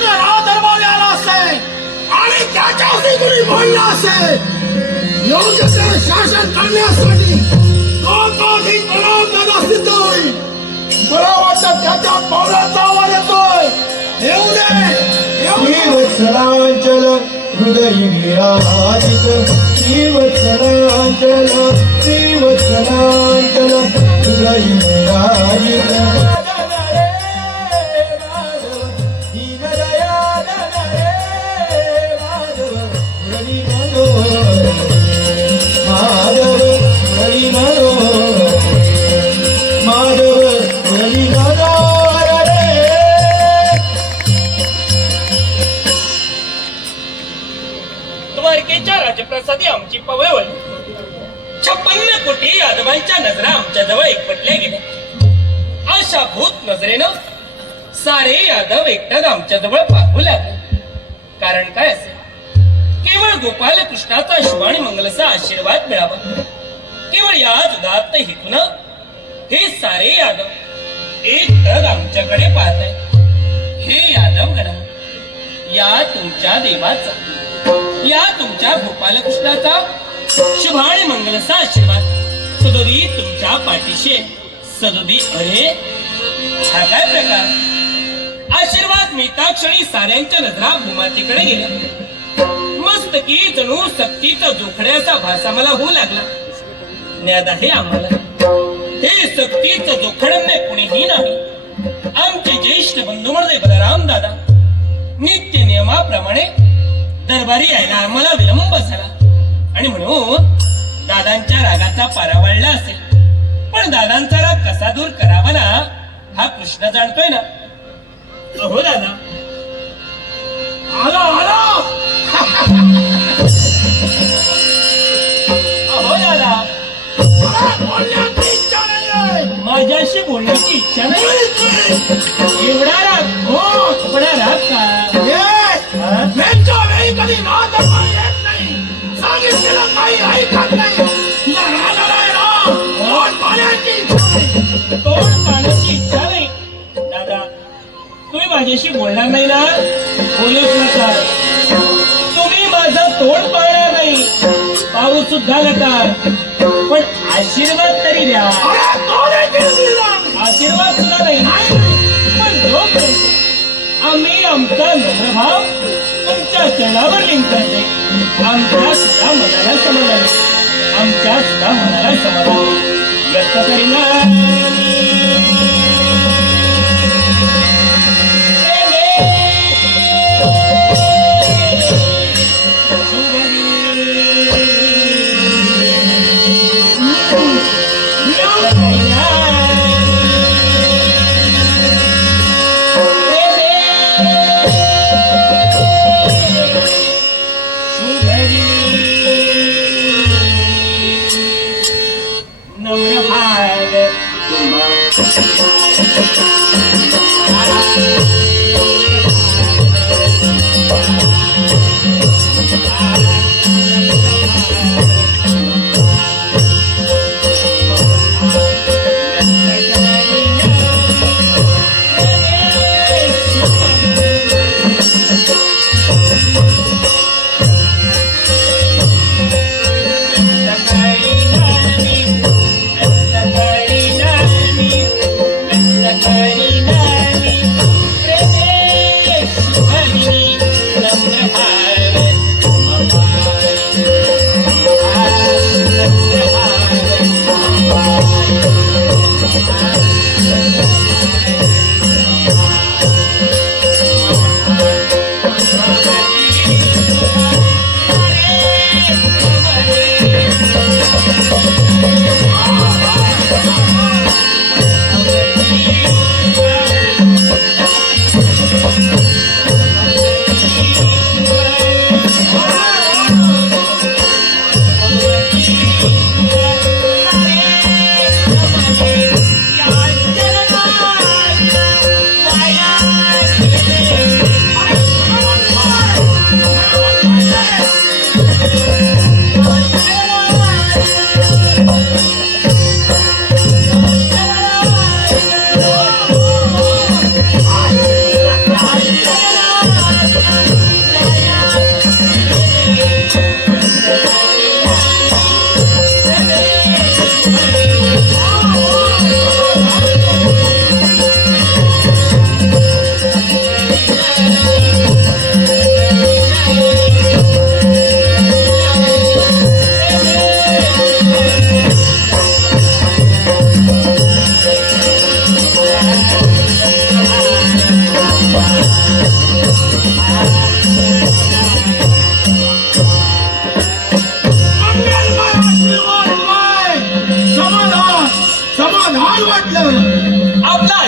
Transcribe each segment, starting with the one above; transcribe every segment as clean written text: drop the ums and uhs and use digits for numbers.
कृष्ण राव दरबारी आला असेल आणि त्याच्यावरती कुणी बोलला असेल योग्य ते शासन करण्यासाठी तो अधिक बलवंत सिद्ध होईल. मला वाटतं त्याच्या पावलाचा आवाज येतोय. येऊ दे. श्रीवत्सलांचल हृदयी विराजित श्रीवत्सलांचल श्रीवत्सलांचल हृदयी विराजित माधव हरी मनोहर माधव हरी मनोहर द्वारकेच्या राजप्रसादी आमची पवळवळ 56 कोटी यादवांच्या नजरा आमच्या जवळ एकवटल्या गेल्या. अशा भूत नजरेनं सारे यादव एकटाच आमच्या जवळ पाहू लागले. कारण काय असेल? केवळ गोपाल कृष्णाचा शुभ आणि मंगलचा आशीर्वाद मिळावा. केवळ याच उदात्त हेतून हे सारे यादव एकटक आमच्याकडे पाहत आहेत. हे यादव गणा, या तुमच्या देवाचा, या तुमच्या गोपाल कृष्णाचा शुभ आणि मंगलचा आशीर्वाद सदोदी तुमच्या पाठीशी सदोदी. अरे हा काय प्रकार? आशीर्वाद मिळता क्षणी साऱ्यांच्या नजरा भूमातेकडे गेल्या. मस्तकी जणू सक्तीचा जोखड्याचा भास आम्हाला होऊ लागला. ज्ञात आहे आम्हाला हे सक्तीचं जोखडणे कुणीही नाही. आमचे ज्येष्ठ बंधू म्हणजे बलराम दादा नित्य नियमाप्रमाणे दरबारी यायला आम्हाला विलंब झाला आणि म्हणून दादांच्या रागाचा पारा वाढला असेल. पण दादांचा राग कसा दूर करावा ना हा कृष्ण जाणतोय ना. अहो दादा आलो आलो. अहो दादा बोलण्याची इच्छा नाहीये. माझ्याशी बोलण्याची इच्छा नाही. एवढा राग हो एवढा राग का? यांच्या वेळी कधी नाद येत नाही. सांगितलेलं काही ऐकत नाही. या रागाला आहे ना, तोंड पाण्याची इच्छा नाही. तोंड पाण्याची इच्छा नाही. दादा तुम्ही माझ्याशी बोलणार नाही ना? बोलूच नका. तुम्ही माझं तोंड पाळणार नाही, पाहू सुद्धा नका. पण आशीर्वाद तरी द्या. अरे तो देखील दिला. आशीर्वाद सुद्धा नाही. पण जोपर्यंत आम्ही आमचा नम्रभाव तुमच्या चरणावर लिंकते आमच्या सुद्धा मनाला समाधान, आमच्या सुद्धा मनाला समाधान व्यक्त करीना. Okay.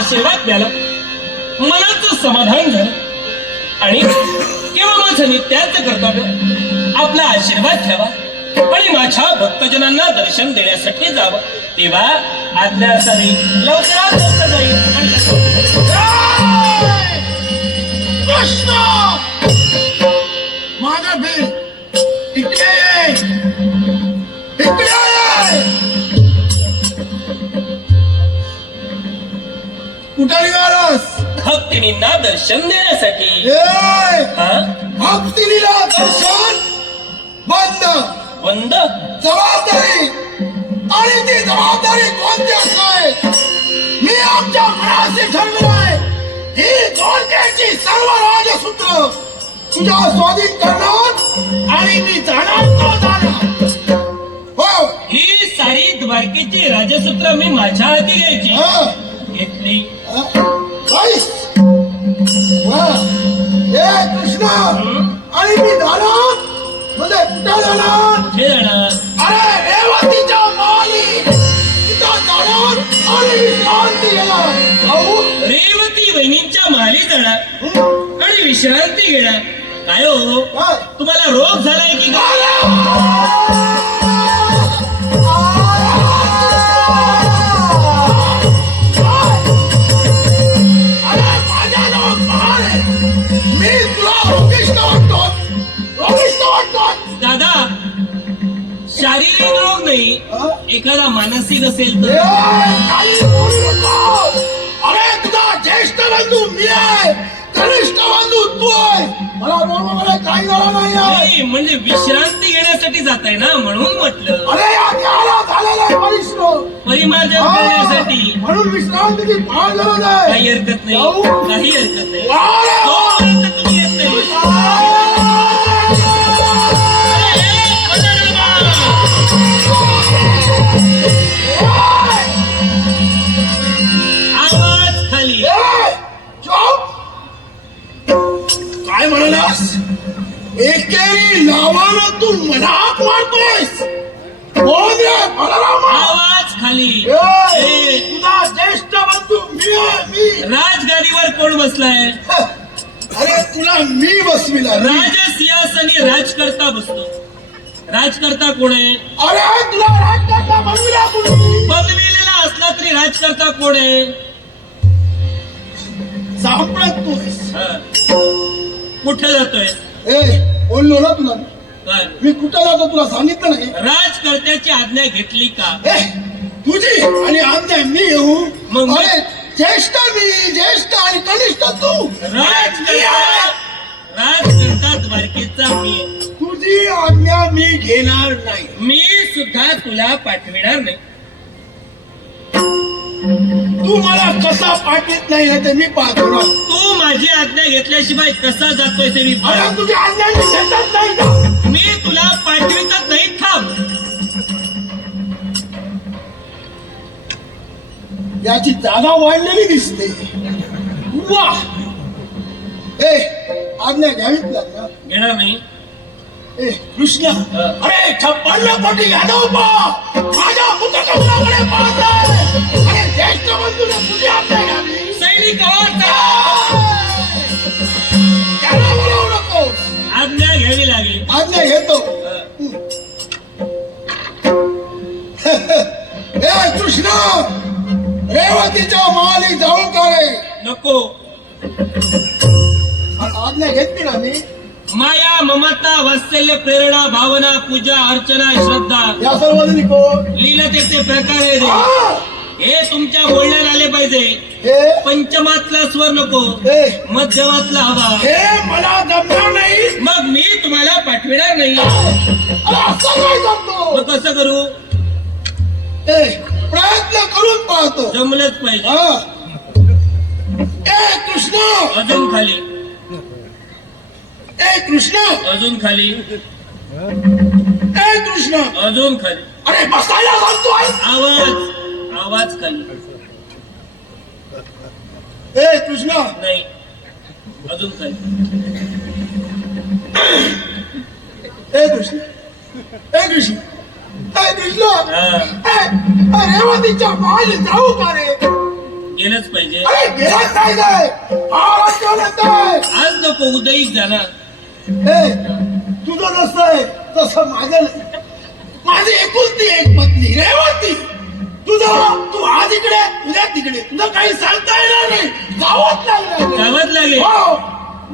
आशीर्वाद मिळाला मनाचं समाधान झालं आणि केव्हा माझं नित्याचं कर्तव्य आपला आशीर्वाद घ्यावा आणि माझ्या भक्तजनांना दर्शन देण्यासाठी जावं तेव्हा आदल्या सारी लवकरात लवकर जाईल कृष्ण माझा भीम इकडे ये. इकडे ये. कुठे निघालास भक्तिनींना दर्शन देण्यासाठी ए हा भक्तिनीला दर्शन बंद वंद जबाबदारी आणि ती जबाबदारी कोणती असेल मी आमच्या मनाशी ठरविलाय ही द्वारकेची सर्व राजसूत्र तुझ्या स्वाधीन करणार आणि मी जाणार तो जाणार हो ही सारी द्वारकेची राजसूत्र मी माझ्या हाती घ्यायची हा. घेतली काहीच वा ए कृष्ण आणि मी जाणार म्हणजे कुठं जाणार हे जाणार अरे रेवतीच्या माली तिथं जाणार आणि विश्रांती घेणार भाऊ रेवती वहिनींच्या माली जाणार आणि विश्रांती घेणार काय हो काय? तुम्हाला रोग झालाय की काय अरे माझ्या नाव महान आहे मी तुला रोगिष्ट वाटतो दादा शारीरिक रोग नाही एखादा मानसिक असेल तर काही बोलू नको अरे तुझा ज्येष्ठ बंधू मी आहे कनिष्ठ बंधू तू आहे मला बोलवण्याकडे काही झालं नाही आहे. नाही, म्हणजे विश्रांती घेण्यासाठी जाताय ना म्हणून म्हटलं अरे या घ्यायला झालेला आहे परिश्रम परिमार्जन करण्यासाठी म्हणून विश्रांतीची फार गरज आहे काही हरकत नाही जाऊ. काही हरकत नाही वारे वा. तोपर्यंत तुम्ही येत नाही आवाज खाली चुप काय म्हणालास एकेरी नावानं तू मला हाक मारतोयस कोण रे बलराम आवाज खाली ए, तुझा ज्येष्ठ बंधू मी आहे मी राजगादीवर कोण बसलाय अरे तुला मी बसविला मी. राजसिंहासनी राजकर्ता बसतो राजकर्ता कोण आहे अरे तुला राजकारता बनविला कुणी पदविलेला असला तरी राजकर्ता कोण आहे सापडत तू आहेस. हा. कुठे जातोय ए बोललो ना तुला काय? मी कुठं जातो तुला सांगितलं नाही राजकर्त्याची आज्ञा घेतली का ए, तुझी आणि आमच्या मी येऊ मग मी- अरे ज्येष्ठ मी ज्येष्ठ आणि कनिष्ठ तू राजकर्ता राजकर्ता द्वारकेचा मी आहे. तुझी आज्ञा मी घेणार नाही मी सुद्धा तुला पाठविणार नाही तू मला कसा पाठवत नाही ना ते मी पाहतो ना तू माझी आज्ञा घेतल्याशिवाय कसा जातोय ते मी अरे पाहतो. तुझी आज्ञा मी घेतच नाही का मी तुला पाठवितच नाही थांब याची जागा वाढलेली दिसते वा ए आज्ञा घ्यावीच लागणार घेणार नाही ए कृष्ण अरे 56 कोटी यादव माझ्या मुखकमलाकडे पाहताय अरे ज्येष्ठ बंधूने तुझी आज्ञा घ्यावी सैनिक आवाज त्याला बोलवू नको आज्ञा घ्यावी लागेल आज्ञा घेतो ए कृष्ण रेवतीच्या माली जाऊ का रे नको आज्ञा घेतली ना मी माया ममता वात्सल्य प्रेरणा भावना पूजा अर्चना श्रद्धा या सर्वजणी कोण लीलतेचे प्रकार आहे रे. आ, हे तुमच्या बोलण्यात आले पाहिजे हे पंचमातला स्वर नको ए, मध्यमातला हवा हे मला जमणार नाही मग मी तुम्हाला पाठविणार नाही अरे असं काय करतो मग कसं करू ए प्रयत्न करून पाहतो जमलंच पाहिजे हा. ए कृष्ण अजून खाली ए कृष्ण अजून खाली ए कृष्ण अजून खाली अरे बसायला सांगतोय आवाज आवाज खाली ए कृष्ण नाही अजून खाली ए कृष्ण ए कृष्ण ए कृष्ण हा. ए रेवतीच्या माली जाऊ का रे गेलंच पाहिजे. अरे गेलाच काय काय आज नको उद्याच जाणार. तुझं नसतंय तसं माझं नाही. माझी एकुलती एक पत्नी रेवती. तुझं तू आज इकडे उद्या तिकडे. तुझं काही सांगता येणार नाही. गावात लागलं गावात लागेल. हो.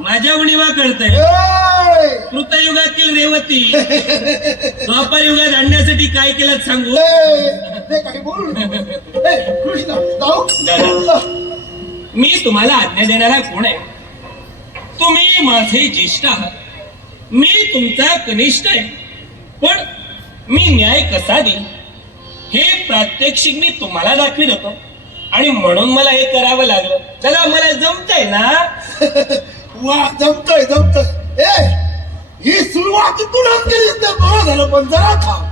माझ्या उणीवा कळतंय. ए, कृतयुगातील रेवती द्वापार युगात आणण्यासाठी काय केलं सांगू. ते काही बोलू नको. कृष्ण जाऊ. दादा, मी तुम्हाला आज्ञा देणारा कोण आहे. तुम्ही माझे ज्येष्ठ आहात. मी तुमचा कनिष्ठ आहे. पण मी न्याय कसा देईन हे प्रात्यक्षिक मी तुम्हाला दाखवित होतो आणि म्हणून मला हे करावं लागलं. चला, मला जमतंय ना. वा जमतय. ही सुरुवात तुलाच केलीस तर बरं झालं. पण जरा थांब.